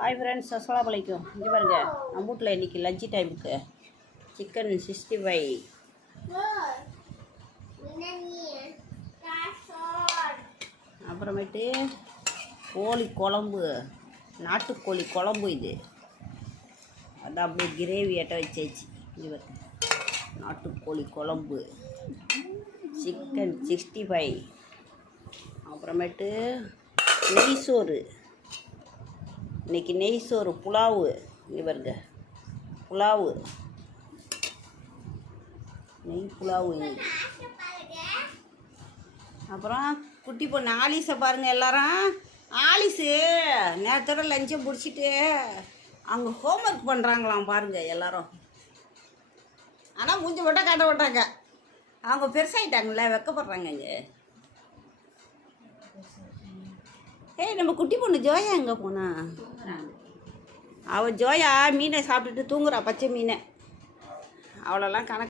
Hi friends, அஸ்ஸலாமு அலைக்கும். இங்கே பாருங்க, நம்ம வீட்டில் இன்றைக்கி லஞ்சு டைமுக்கு சிக்கன் 65, அப்புறமேட்டு கோழி குழம்பு, நாட்டுக்கோழி குழம்பு. இது அதான் அப்படியே கிரேவி ஆட்ட வச்சாச்சு. இது பாருங்க, நாட்டுக்கோழி குழம்பு, சிக்கன் 65, அப்புறமேட்டு நெய் சோறு. இன்றைக்கி நெய் சோறு, புலாவு. இங்கே பாருங்க, புலாவு, நெய் புலாவு. அப்புறம் குட்டி பொண்ணு ஆலிஸை பாருங்கள் எல்லாரும். ஆலிஸு நேரத்தோட லஞ்சம் பிடிச்சிட்டு அவங்க ஹோம்ஒர்க் பண்ணுறாங்களாம் பாருங்கள் எல்லாரும். ஆனால் மூஞ்சி மட்டும் காட்ட மாட்டாங்க, அவங்க பெருசாகிட்டாங்கல்ல, வெக்கப்படுறாங்க. இங்கே நம்ம குட்டி பொண்ணு ஜோயா எங்கே போனா? அவள் ஜோயா மீனை சாப்பிட்டுட்டு தூங்குறா, பச்சை மீனை. அவ்வளோலாம் கணக்கு